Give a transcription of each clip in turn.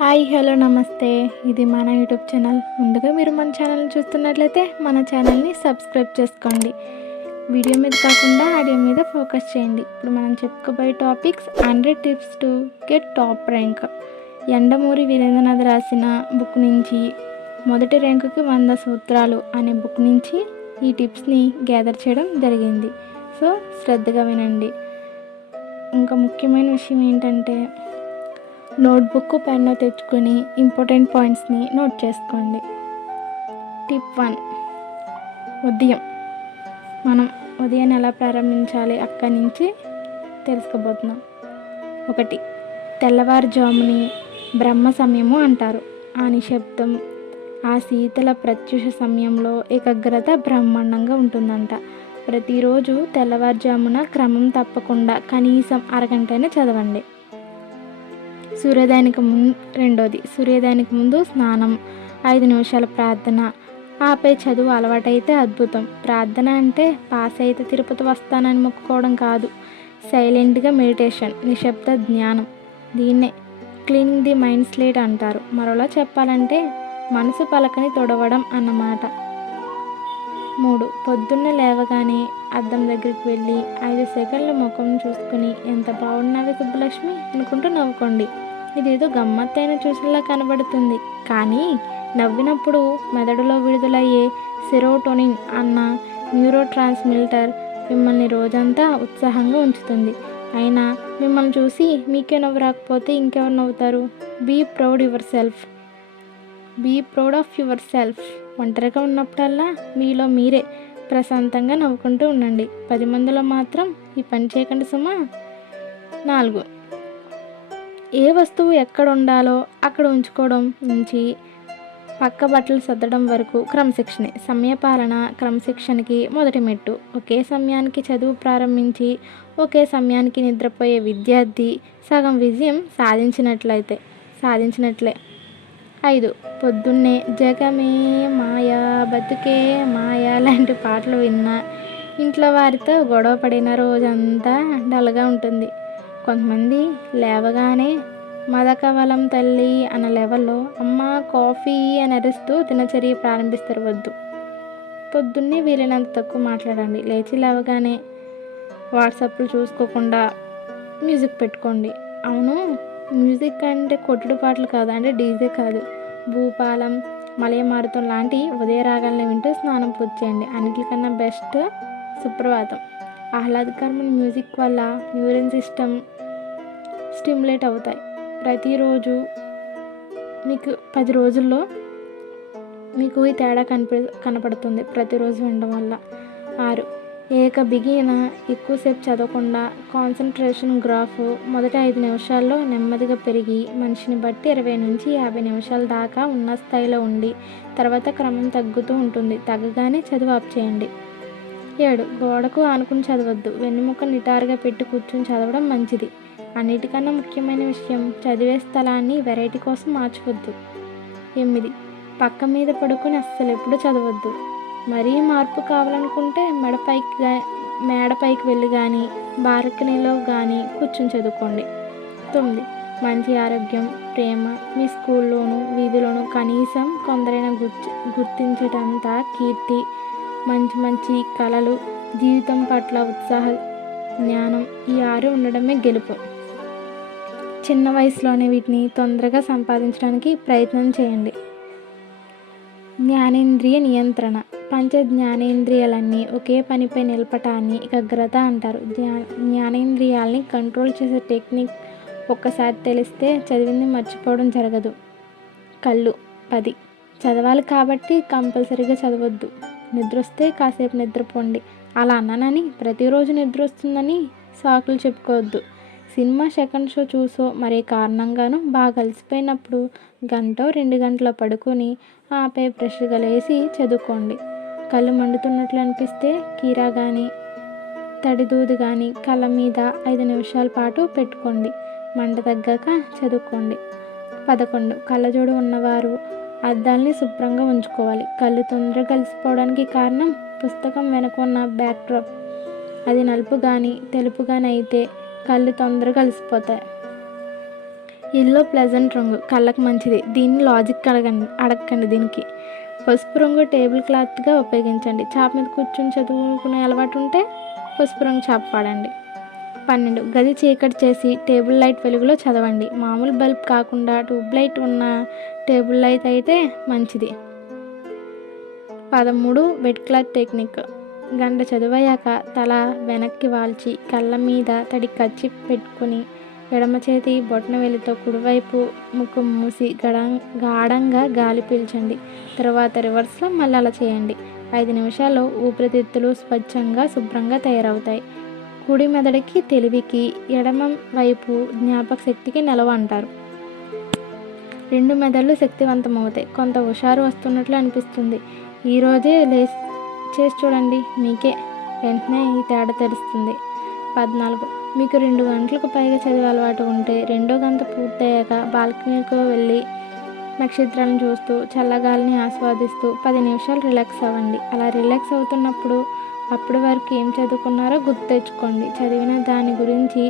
Hi hello నమస్తే. ఇది మన యూట్యూబ్ ఛానల్. ముందుగా మీరు మన ఛానల్ని చూస్తున్నట్లయితే మన ఛానల్ని సబ్స్క్రైబ్ చేసుకోండి. వీడియో మీద కాకుండా ఆడియో మీద ఫోకస్ చేయండి. ఇప్పుడు మనం చెప్పుకోబోయే topics 100 tips to get top rank. Yandamuri Veerendranath రాసిన బుక్ నుంచి మొదటి ర్యాంకుకి 100 సూత్రాలు అనే బుక్ నుంచి ఈ టిప్స్ని గ్యాదర్ చేయడం జరిగింది. సో శ్రద్ధగా వినండి. ఇంకా ముఖ్యమైన విషయం ఏంటంటే నోట్బుక్ పెన్ను తెచ్చుకొని ఇంపార్టెంట్ పాయింట్స్ని నోట్ చేసుకోండి. టిప్ 1, మనం ఉదయాన్ని ఎలా ప్రారంభించాలి అక్కడి నుంచి తెలుసుకోబోతున్నాం. 1, తెల్లవారుజాముని బ్రహ్మ సమయము అంటారు. ఆ నిశ్శబ్దం, ఆ శీతల ప్రత్యూష సమయంలో ఏకాగ్రత బ్రహ్మాండంగా ఉంటుందంట. ప్రతిరోజు తెల్లవారుజామున క్రమం తప్పకుండా కనీసం అరగంటైనా చదవండి. సూర్యోదయానికి ముందు స్నానం, 5 నిమిషాల ప్రార్థన, ఆపై చదువు అలవాటైతే అద్భుతం. ప్రార్థన అంటే పాస్ అయితే తిరుపతి వస్తానని మొక్కుకోవడం కాదు. సైలెంట్గా మెడిటేషన్, నిశ్శబ్ద జ్ఞానం. దీన్నే క్లీనింగ్ ది మైండ్ స్లేట్ అంటారు. మరోలా చెప్పాలంటే మనసు పలకని తొడవడం అన్నమాట. 3, పొద్దున్నే లేవగానే అద్దం దగ్గరికి వెళ్ళి 5 సెకండ్ల ముఖం చూసుకుని ఎంత బాగున్నావే సుబ్బలక్ష్మి అనుకుంటూ నవ్వుకోండి. ఇదేదో గమ్మత్తైన చూసేలా కనబడుతుంది, కానీ నవ్వినప్పుడు మెదడులో విడుదలయ్యే సెరోటోనిన్ అన్న న్యూరో ట్రాన్స్మిటర్ మిమ్మల్ని రోజంతా ఉత్సాహంగా ఉంచుతుంది. అయినా మిమ్మల్ని చూసి మీకే నవ్వు రాకపోతే ఇంకెవరు నవ్వుతారు? Be proud of yourself. ఒంటరిగా ఉన్నప్పుడల్లా మీలో మీరే ప్రశాంతంగా నవ్వుకుంటూ ఉండండి. 10 మందిలో మాత్రం ఈ పని చేయకండి సుమా. 4, ఏ వస్తువు ఎక్కడ ఉండాలో అక్కడ ఉంచుకోవడం నుంచి పక్క బట్టలు సర్దడం వరకు క్రమశిక్షణే. సమయపాలన క్రమశిక్షణకి మొదటి మెట్టు. ఒకే సమయానికి చదువు ప్రారంభించి ఒకే సమయానికి నిద్రపోయే విద్యార్థి సగం విజయం సాధించినట్లే. 5, పొద్దున్నే జగమే మాయా బతుకే మాయా లాంటి పాటలు విన్నా, ఇంట్లో వారితో గొడవ పడిన రోజంతా డల్గా ఉంటుంది. కొంతమంది లేవగానే మదకవలం తల్లి అన్న లెవెల్లో అమ్మ కాఫీ అని అరుస్తూ దినచర్య ప్రారంభిస్తారు. పొద్దున్నే వీలైనంత తక్కువ మాట్లాడండి. లేవగానే వాట్సాప్లు చూసుకోకుండా మ్యూజిక్ పెట్టుకోండి. అవును, మ్యూజిక్ అంటే కొట్టుడు పాటలు కాదు, అంటే డీజే కాదు. భూపాలం, మలయమారుతం లాంటి ఉదయ రాగాలను వింటూ స్నానం పూర్తి చేయండి. అన్నిటికన్నా బెస్ట్ సుప్రభాతం. ఆహ్లాదకరమైన మ్యూజిక్ వల్ల న్యూరన్ సిస్టమ్ స్టిమ్యులేట్ అవుతాయి. ప్రతిరోజు మీకు 10 రోజుల్లో మీకు ఈ తేడా కనపడుతుంది ప్రతిరోజు వినడం వల్ల. 6, బిగిన ఎక్కువసేపు చదవకుండా కాన్సన్ట్రేషన్ గ్రాఫ్ మొదటి 5 నిమిషాల్లో నెమ్మదిగా పెరిగి మనిషిని బట్టి 20 నుంచి 50 నిమిషాల దాకా ఉన్న స్థాయిలో ఉండి తర్వాత క్రమం తగ్గుతూ ఉంటుంది. తగ్గగానే చదువు ఆప్ చేయండి. 7, గోడకు ఆనుకుని చదవద్దు. వెన్నెముక నిటారుగా పెట్టి కూర్చుని చదవడం మంచిది. అన్నిటికన్నా ముఖ్యమైన విషయం, చదివే స్థలాన్ని వెరైటీ కోసం మార్చవద్దు. 8, పక్క మీద పడుకొని అస్సలు ఎప్పుడు చదవద్దు. మరీ మార్పు కావాలనుకుంటే మేడపైకి వెళ్ళి కానీ బాల్కనీలో కానీ కూర్చుని చదువుకోండి. 9, మంచి ఆరోగ్యం, ప్రేమ మీ స్కూల్లోనూ వీధిలోనూ కనీసం కొందరైనా గుర్తించేటంత కీర్తి, మంచి కళలు, జీవితం పట్ల ఉత్సాహ జ్ఞానం, ఈ 6 ఉండడమే గెలుపు. చిన్న వయసులోనే వీటిని తొందరగా సంపాదించడానికి ప్రయత్నం చేయండి. జ్ఞానేంద్రియ నియంత్రణ. పంచ జ్ఞానేంద్రియాలన్నీ ఒకే పనిపై నిలపటాన్ని ఏకాగ్రత అంటారు. జ్ఞానేంద్రియాలని కంట్రోల్ చేసే టెక్నిక్ ఒక్కసారి తెలిస్తే చదివింది మర్చిపోవడం జరగదు. కళ్ళు. 10, చదవాలి కాబట్టి కంపల్సరీగా చదవద్దు. నిద్రొస్తే కాసేపు నిద్రపోండి. అలా అన్నానని ప్రతిరోజు నిద్ర వస్తుందని సాకులు చెప్పుకోవద్దు. సినిమా సెకండ్ షో చూసో మరే కారణంగానూ బాగా అలసిపోయినప్పుడు 1-2 గంటలు పడుకొని ఆపై ఫ్రెష్గా లేచి చదువుకోండి. కళ్ళు మండుతున్నట్లు అనిపిస్తే కీరా కానీ తడి దూది కానీ కళ్ళ మీద 5 నిమిషాల పాటు పెట్టుకోండి. మంట తగ్గాక చదువుకోండి. 11, కళ్ళజోడు ఉన్నవారు అద్దాలని శుభ్రంగా ఉంచుకోవాలి. కళ్ళు తొందరగా కలిసిపోవడానికి కారణం పుస్తకం వెనక ఉన్న బ్యాక్డ్రాప్. అది నలుపు కానీ తెలుపు కానీ అయితే కళ్ళు తొందరగా కలిసిపోతాయి. ఎల్లో ప్లెజెంట్ రంగు కళ్ళకు మంచిది. దీన్ని లాజిక్ అడగండి దీనికి. పసుపు రంగు టేబుల్ క్లాత్గా ఉపయోగించండి. చాప మీద కూర్చొని చదువుకునే అలవాటు ఉంటే పసుపు రంగు చాప వాడండి. 12. గది చీకటి చేసి టేబుల్ లైట్ వెలుగులో చదవండి. మామూలు బల్బ్ కాకుండా ట్యూబ్ లైట్ ఉన్న టేబుల్ లైట్ అయితే మంచిది. 13. Wet cloth technique. గంట చదువయ్యాక తల వెనక్కి వాల్చి కళ్ళ మీద తడి కచ్చి పెట్టుకుని ఎడమ చేతి బొటన వేలితో కుడివైపు ముక్కు మూసి గాఢంగా గాలి పీల్చండి. తర్వాత రివర్స్లో మళ్ళీ అలా చేయండి. 5 నిమిషాల్లో ఊపిరితిత్తులు స్వచ్ఛంగా శుభ్రంగా తయారవుతాయి. కుడి మెదడుకి తెలివికి, ఎడమ వైపు జ్ఞాపక శక్తికి నిలవ అంటారు. 2 మెదళ్ళు శక్తివంతమవుతాయి. కొంత హుషారు వస్తున్నట్లు అనిపిస్తుంది. ఈరోజే చేసి చూడండి, మీకే వెంటనే ఈ తేడా తెలుస్తుంది. 14. మీకు 2 గంటలకు పైగా చదివే అలవాటు ఉంటే 2వ గంట పూర్తయ్యాక బాల్కనీకి వెళ్ళి నక్షత్రాలను చూస్తూ చల్లగాలిని ఆస్వాదిస్తూ 10 నిమిషాలు రిలాక్స్ అవ్వండి. అలా రిలాక్స్ అవుతున్నప్పుడు అప్పటి వరకు ఏం చదువుకున్నారో గుర్తు తెచ్చుకోండి. చదివిన దాని గురించి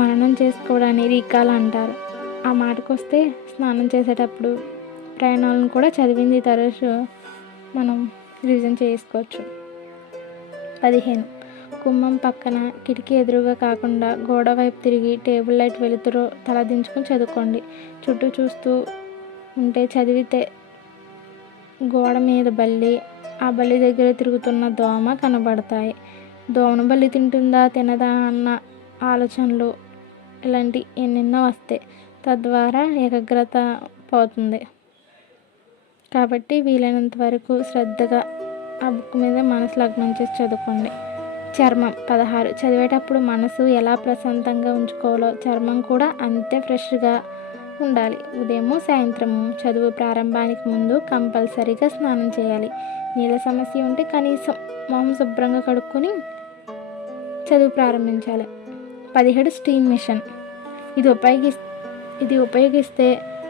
మననం చేసుకోవడాన్ని రీకాల్ అంటారు. ఆ మాటకొస్తే స్నానం చేసేటప్పుడు ప్రయాణాలను కూడా చదివింది తరచు మనం రివిజన్ చేసుకోవచ్చు. 15. గుమ్మం పక్కన కిటికీ ఎదురుగా కాకుండా గోడ వైపు తిరిగి టేబుల్ లైట్ వెలుతురు తలదించుకుని చదువుకోండి. చుట్టూ చూస్తూ ఉంటే చదివితే గోడ మీద బల్లి, ఆ బల్లి దగ్గర తిరుగుతున్న దోమ కనబడతాయి. దోమను బల్లి తింటుందా తినదా అన్న ఆలోచనలు ఇలాంటి ఎన్నెన్నో వస్తాయి. తద్వారా ఏకాగ్రత పోతుంది. కాబట్టి వీలైనంత వరకు శ్రద్ధగా ఆ బుక్ మీద మనసు లగ్నం చేసి చదువుకోండి. చర్మం. 16. చదివేటప్పుడు మనసు ఎలా ప్రశాంతంగా ఉంచుకోవాలో చర్మం కూడా అంతే ఫ్రెష్గా ఉండాలి. ఉదయము సాయంత్రము చదువు ప్రారంభానికి ముందు కంపల్సరీగా స్నానం చేయాలి. నీళ్ళ సమస్య ఉంటే కనీసం మొహం శుభ్రంగా కడుక్కొని చదువు ప్రారంభించాలి. 17. Steam machine. ఇది ఉపయోగిస్తే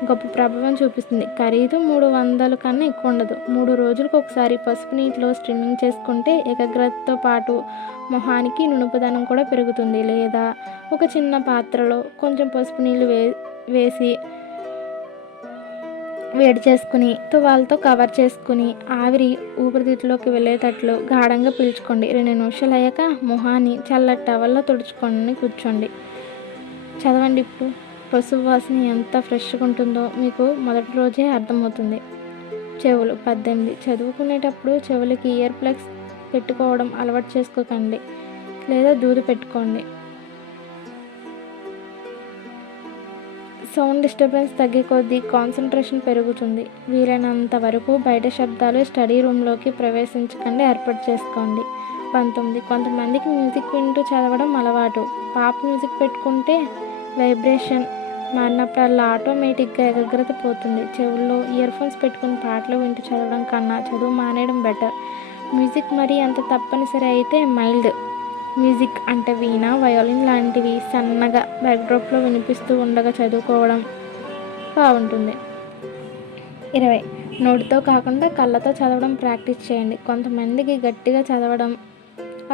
గొప్ప ప్రభావం చూపిస్తుంది. ఖరీదు 300 కన్నా ఎక్కువ ఉండదు. 3 రోజులకు ఒకసారి పసుపు నీటిలో స్ట్రీమింగ్ చేసుకుంటే ఏకాగ్రతతో పాటు మొహానికి నునుపుదనం కూడా పెరుగుతుంది. లేదా ఒక చిన్న పాత్రలో కొంచెం పసుపు నీళ్ళు వేసి వేడి చేసుకుని తువాలుతో కవర్ చేసుకుని ఆవిరి ఊపిరితిత్తులోకి వెళ్ళేటట్లు గాఢంగా పీల్చుకోండి. 2 నిమిషాలు అయ్యాక మొహాన్ని చల్లటి టవల్లో తుడుచుకొని కూర్చోండి. చదవండి. ఇప్పుడు పసుపు వాసన ఎంత ఫ్రెష్గా ఉంటుందో మీకు మొదటి రోజే అర్థమవుతుంది. చెవులు. 18. చదువుకునేటప్పుడు చెవులకి ఇయర్ ప్లగ్స్ పెట్టుకోవడం అలవాటు చేసుకోకండి, లేదా దూది పెట్టుకోండి. సౌండ్ డిస్టర్బెన్స్ తగ్గే కొద్దీ కాన్సన్ట్రేషన్ పెరుగుతుంది. వీలైనంత వరకు బయట శబ్దాలు స్టడీ రూమ్లోకి ప్రవేశించకుండా ఏర్పాటు చేసుకోండి. 19. కొంతమందికి మ్యూజిక్ వింటూ చదవడం అలవాటు. పాప్ మ్యూజిక్ పెట్టుకుంటే వైబ్రేషన్ మారినప్పుడల్లా ఆటోమేటిక్గా ఏకాగ్రత పోతుంది. చెవుల్లో ఇయర్ ఫోన్స్ పెట్టుకుని పాటలు వింటూ చదవడం కన్నా చదువు మానేయడం బెటర్. మ్యూజిక్ మరీ అంత తప్పనిసరి అయితే మైల్డ్ మ్యూజిక్ అంటే వీణా, వయోలిన్ లాంటివి సన్నగా బ్యాక్డ్రాప్లో వినిపిస్తూ ఉండగా చదువుకోవడం బాగుంటుంది. 20. నోటితో కాకుండా కళ్ళతో చదవడం ప్రాక్టీస్ చేయండి. కొంతమందికి గట్టిగా చదవడం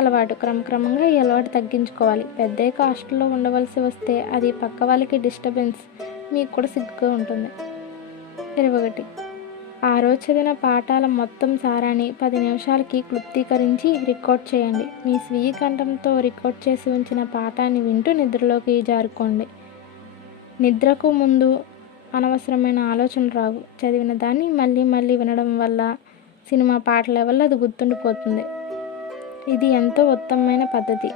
అలవాటు. క్రమక్రమంగా ఈ అలవాటు తగ్గించుకోవాలి. పెద్దయ్యాక హాస్టల్లో ఉండవలసి వస్తే అది పక్క వాళ్ళకి డిస్టర్బెన్స్, మీకు కూడా సిగ్గుగా ఉంటుంది. 21. ఆ రోజు చదివిన పాఠాల మొత్తం సారాన్ని 10 నిమిషాలకి క్లుప్తీకరించి రికార్డ్ చేయండి. మీ స్వీయ కంఠంతో రికార్డ్ చేసి ఉంచిన పాఠాన్ని వింటూ నిద్రలోకి జారుకోండి. నిద్రకు ముందు అనవసరమైన ఆలోచనలు రావు. చదివిన దాన్ని మళ్ళీ మళ్ళీ వినడం వల్ల సినిమా పాటల వల్ల అది గుర్తుండిపోతుంది. ఇది ఎంతో ఉత్తమమైన పద్ధతి.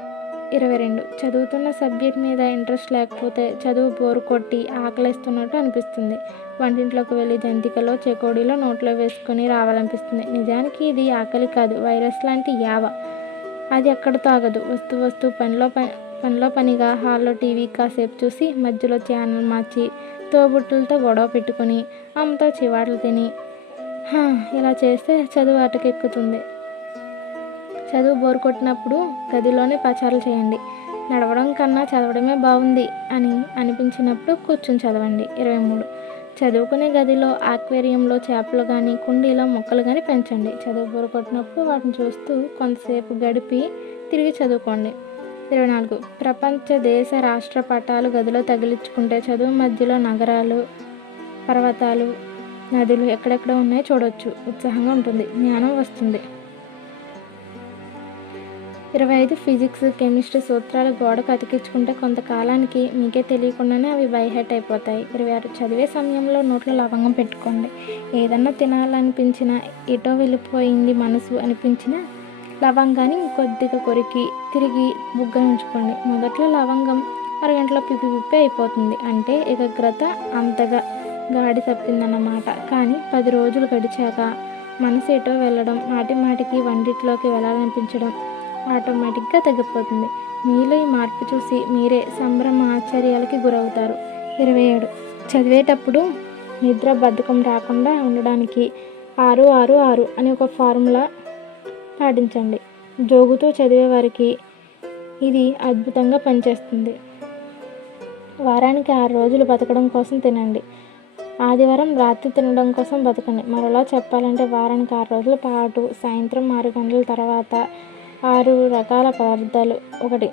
22. చదువుతున్న సబ్జెక్ట్ మీద ఇంట్రెస్ట్ లేకపోతే చదువు బోరు కొట్టి ఆకలిస్తున్నట్టు అనిపిస్తుంది. వంటింట్లోకి వెళ్ళి జంతికలో చెకోడీలో నోట్లో వేసుకొని రావాలనిపిస్తుంది. నిజానికి ఇది ఆకలి కాదు, వైరస్ లాంటి యావ. అది అక్కడితో ఆగదు. వస్తూ పనిలో పనిగా హాల్లో టీవీ కాసేపు చూసి మధ్యలో ఛానల్ మార్చి తోబుట్టులతో గొడవ పెట్టుకుని అమ్మతో చివాట్లు తిని ఇలా చేస్తే చదువు అటకెక్కుతుంది. చదువు బోరు కొట్టినప్పుడు గదిలోనే పచారులు చేయండి. నడవడం కన్నా చదవడమే బాగుంది అని అనిపించినప్పుడు కూర్చుని చదవండి. 23. చదువుకునే గదిలో ఆక్వేరియంలో చేపలు కానీ కుండీలో మొక్కలు కానీ పెంచండి. చదువు బోరు కొట్టినప్పుడు వాటిని చూస్తూ కొంతసేపు గడిపి తిరిగి చదువుకోండి. 24 ప్రపంచ దేశ రాష్ట్ర పటాలు గదిలో తగిలించుకుంటే చదువు మధ్యలో నగరాలు, పర్వతాలు, నదులు ఎక్కడెక్కడ ఉన్నాయో చూడవచ్చు. ఉత్సాహంగా ఉంటుంది, జ్ఞానం వస్తుంది. 25 ఫిజిక్స్, కెమిస్ట్రీ సూత్రాలు గోడకు అతికించుకుంటే కొంతకాలానికి మీకే తెలియకుండానే అవి బైహెట్ అయిపోతాయి. 26 చదివే సమయంలో నోట్లో లవంగం పెట్టుకోండి. ఏదన్నా తినాలనిపించినా, ఎటో వెళ్ళిపోయింది మనసు అనిపించినా లవంగాన్ని కొద్దిగా కొరికి తిరిగి బుగ్గ ఉంచుకోండి. మొదట్లో లవంగం అరగంటలో పిప్పి అయిపోతుంది, అంటే ఏకాగ్రత అంతగా గాడి తప్పిందన్నమాట. కానీ 10 రోజులు గడిచాక మనసు ఎటో వెళ్ళడం, మాటి మాటికి వంటిట్లోకి వెళ్ళాలనిపించడం ఆటోమేటిక్గా తగ్గిపోతుంది. మీలో ఈ మార్పు చూసి మీరే సంభ్రమ ఆశ్చర్యాలకి గురవుతారు. 27 చదివేటప్పుడు నిద్ర బద్ధకం రాకుండా ఉండడానికి 6-6-6 అని ఒక ఫార్ములా పాటించండి. జోగుతూ చదివే వారికి ఇది అద్భుతంగా పనిచేస్తుంది. వారానికి 6 రోజులు బతకడం కోసం తినండి. ఆదివారం రాత్రి తినడం కోసం బతకండి. మరోలా చెప్పాలంటే వారానికి 6 రోజుల పాటు సాయంత్రం 6 గంటల తర్వాత 6 రకాల పదార్థాలు: 1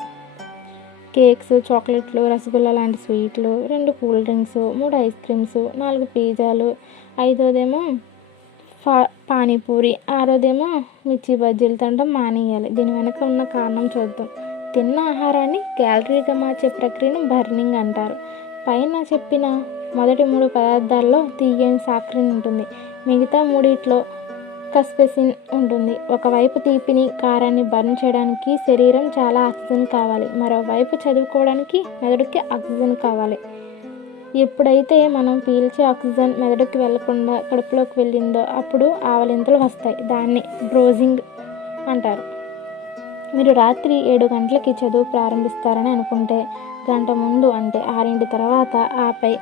కేక్స్, చాక్లెట్లు, రసగుల్లా లాంటి స్వీట్లు, 2 కూల్ డ్రింక్స్, 3 ఐస్ క్రీమ్స్, 4 పిజ్జాలు, 5వదేమో పానీపూరి, 6వదేమో మిర్చి బజ్జీలు తినడం మానేయాలి. దీని వెనక ఉన్న కారణం చూద్దాం. తిన్న ఆహారాన్ని క్యాలరీగా మార్చే ప్రక్రియను బర్నింగ్ అంటారు. పైన చెప్పిన మొదటి 3 పదార్థాల్లో తీయని సాక్రిన్ ఉంటుంది. మిగతా 3 కస్పెసిన్ ఉంటుంది. ఒకవైపు తీపిని, కారాన్ని బర్న్ చేయడానికి శరీరం చాలా ఆక్సిజన్ కావాలి. మరోవైపు చదువుకోవడానికి మెదడుకి ఆక్సిజన్ కావాలి. ఎప్పుడైతే మనం పీల్చే ఆక్సిజన్ మెదడుకి వెళ్లకుండా కడుపులోకి వెళ్ళిందో అప్పుడు ఆవలింతలు వస్తాయి. దాన్ని డ్రోజింగ్ అంటారు. మీరు రాత్రి 7 గంటలకి చదువు ప్రారంభిస్తారని అనుకుంటే గంట ముందు అంటే 6 తర్వాత ఆపై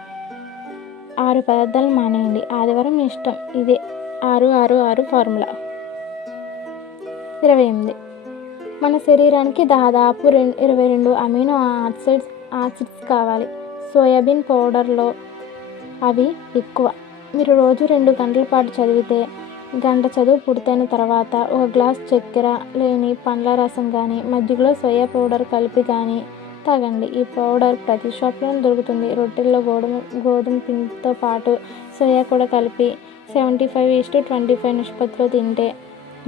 6 పదార్థాలు మానేయండి. ఆదివారం మీ ఇష్టం. ఇదే 6-6-6 ఫార్ములా. 28 మన శరీరానికి దాదాపు 22 అమినో ఆసిడ్స్ కావాలి. సోయాబీన్ పౌడర్లో అవి ఎక్కువ. మీరు రోజు 2 గంటల పాటు చదివితే గంట చదువు పూర్తయిన తర్వాత 1 గ్లాస్ చక్కెర లేని పండ్ల రసం కానీ మజ్జిగలో సోయా పౌడర్ కలిపి కానీ తాగండి. ఈ పౌడర్ ప్రతి షాప్లోనూ దొరుకుతుంది. రొట్టెల్లో గోధుమ పిండితో పాటు సోయా కూడా కలిపి 75:25 నిష్పత్తిలో తింటే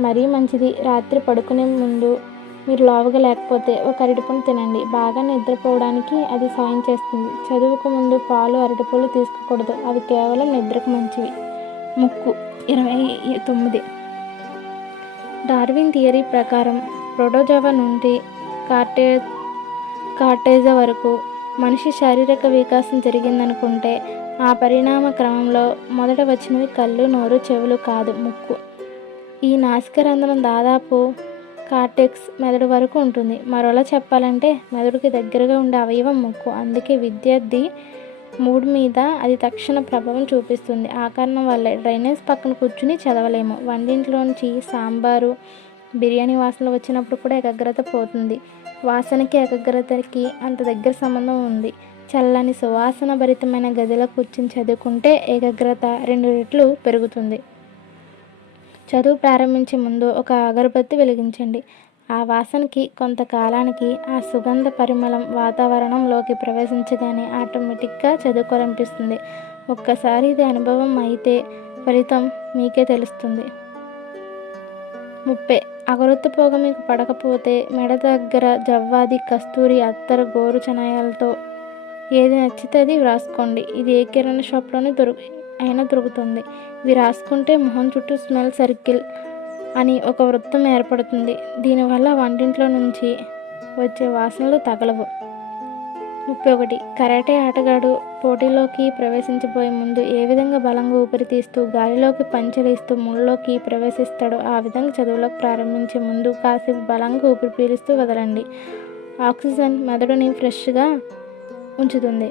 మరీ మంచిది. రాత్రి పడుకునే ముందు మీరు లావుగా లేకపోతే 1 అరటిపండు తినండి. బాగా నిద్రపోవడానికి అది సాయం చేస్తుంది. చదువుకు ముందు పాలు, అరటిపళ్ళు తీసుకోకూడదు. అవి కేవలం నిద్రకు మంచివి. ముక్కు. 29 డార్విన్ థియరీ ప్రకారం ప్రోటోజోవా నుండి కార్టేజా వరకు మనిషి శారీరక వికాసం జరిగిందనుకుంటే ఆ పరిణామ క్రమంలో మొదట వచ్చినవి కళ్ళు, నోరు, చెవులు కాదు, ముక్కు. ఈ నాసిక రంధ్రం దాదాపు కార్టెక్స్ మెదడు వరకు ఉంటుంది. మరోలా చెప్పాలంటే మెదడుకి దగ్గరగా ఉండే అవయవం ముక్కు. అందుకే విద్యార్థి మూడ్ మీద అది తక్షణ ప్రభావం చూపిస్తుంది. ఆ కారణం వల్లే డ్రైనేజ్ పక్కన కూర్చుని చదవలేము. వంటింట్లోంచి సాంబారు, బిర్యానీ వాసనలు వచ్చినప్పుడు కూడా ఏకాగ్రత పోతుంది. వాసనకి ఏకాగ్రతకి అంత దగ్గర సంబంధం ఉంది. చల్లని సువాసన భరితమైన గదిలో కూర్చుని చదువుకుంటే ఏకాగ్రత 2 రెట్లు పెరుగుతుంది. చదువు ప్రారంభించే ముందు ఒక అగరబత్తి వెలిగించండి. ఆ వాసనకి కొంతకాలానికి ఆ సుగంధ పరిమళం వాతావరణంలోకి ప్రవేశించగానే ఆటోమేటిక్గా చదువుకోవాలనిపిస్తుంది. ఒక్కసారి ఇది అనుభవం అయితే ఫలితం మీకే తెలుస్తుంది. 30 అగరొత్తి పొగ మీకు పడకపోతే మెడ దగ్గర జవ్వాది, కస్తూరి, అత్తరు, గోరు చనాయాలతో ఏది నచ్చితే అది వ్రాసుకోండి. ఇది ఏ కిరాణా షాప్లోనే దొరుకుతుంది. ఇవి రాసుకుంటే మొహం చుట్టూ స్మెల్ సర్కిల్ అని ఒక వృత్తం ఏర్పడుతుంది. దీనివల్ల వంటింట్లో నుంచి వచ్చే వాసనలు తగలవు. 31 కరాటే ఆటగాడు పోటీలోకి ప్రవేశించబోయే ముందు ఏ విధంగా బలంగా ఊపిరి తీస్తూ గాలిలోకి పంచెలేస్తూ ముళ్ళలోకి ప్రవేశిస్తాడో ఆ విధంగా చదువులోకి ప్రారంభించే ముందు కాసేపు బలంగా ఊపిరి పీలుస్తూ వదలండి. ఆక్సిజన్ మెదడుని ఫ్రెష్గా ఉంచుతుంది.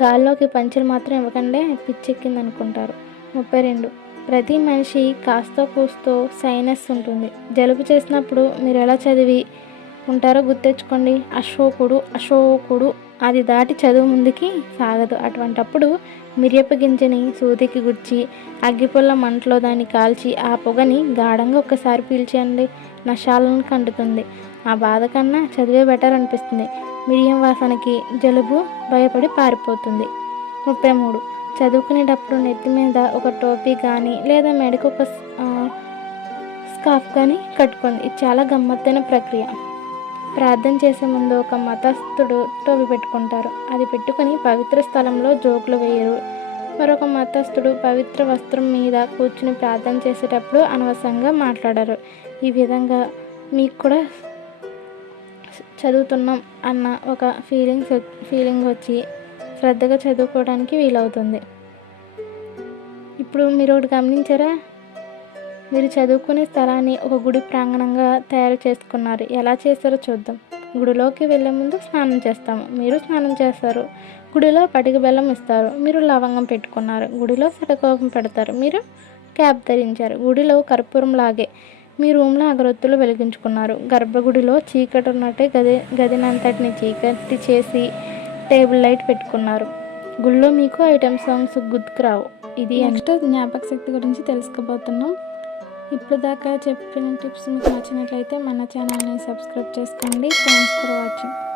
గాల్లోకి పంచెలు మాత్రం ఇవ్వకండే పిచ్చెక్కింది అనుకుంటారు. 32 ప్రతి మనిషి కాస్తో కూస్తో సైనస్ ఉంటుంది. జలుబు చేసినప్పుడు మీరు ఎలా చదివి ఉంటారో గుర్తెచ్చుకోండి. అశోకుడు అది దాటి చదువు ముందుకి సాగదు. అటువంటప్పుడు మిరియపు గింజని సూదికి గుచ్చి అగ్గిపుల్ల మంటలో దాన్ని కాల్చి ఆ పొగని గాఢంగా ఒక్కసారి పీల్చేయండి. నశాలను కంటుతుంది. ఆ బాధ కన్నా చదివే బెటర్ అనిపిస్తుంది. మిరియం వాసనకి జలుబు భయపడి పారిపోతుంది. 33. చదువుకునేటప్పుడు నెత్తి మీద ఒక టోపీ కానీ లేదా మెడకు ఒక స్కార్ఫ్ కానీ కట్టుకుంది. ఇది చాలా గమ్మత్తైన ప్రక్రియ. ప్రార్థన చేసే ముందు ఒక మతస్థుడు టోపీ పెట్టుకుంటారు. అది పెట్టుకొని పవిత్ర స్థలంలో జోకులు వేయరు. మరొక మతస్థుడు పవిత్ర వస్త్రం మీద కూర్చుని ప్రార్థన చేసేటప్పుడు అనవసరంగా మాట్లాడరు. ఈ విధంగా మీకు కూడా చదువుతున్నాం అన్న ఒక ఫీలింగ్ వచ్చి శ్రద్ధగా చదువుకోవడానికి వీలవుతుంది. ఇప్పుడు మీరు ఒకటి గమనించారా? మీరు చదువుకునే స్థలాన్ని ఒక గుడి ప్రాంగణంగా తయారు చేసుకున్నారు. ఎలా చేస్తారో చూద్దాం. గుడిలోకి వెళ్ళే ముందు స్నానం చేస్తాము. మీరు స్నానం చేస్తారు. గుడిలో పటిక బెల్లం ఇస్తారు. మీరు లవంగం పెట్టుకున్నారు. గుడిలో శటకోపం పెడతారు. మీరు క్యాప్ ధరించారు. గుడిలో కర్పూరం లాగే మీ రూమ్లో అగరొత్తులు వెలిగించుకున్నారు. గర్భగుడిలో చీకటి ఉన్నట్టే గదినంతటిని చీకటి చేసి టేబుల్ లైట్ పెట్టుకున్నారు. గుళ్ళో మీకు ఐటమ్ సాంగ్స్ గుర్తుకురావు. ఇది నెక్స్ట్ జ్ఞాపక శక్తి గురించి తెలుసుకోబోతున్నాం. ఇప్పుడు దాకా చెప్పిన టిప్స్ మీకు నచ్చినట్లయితే మన ఛానల్ని సబ్స్క్రైబ్ చేసుకోండి. Thanks for watching.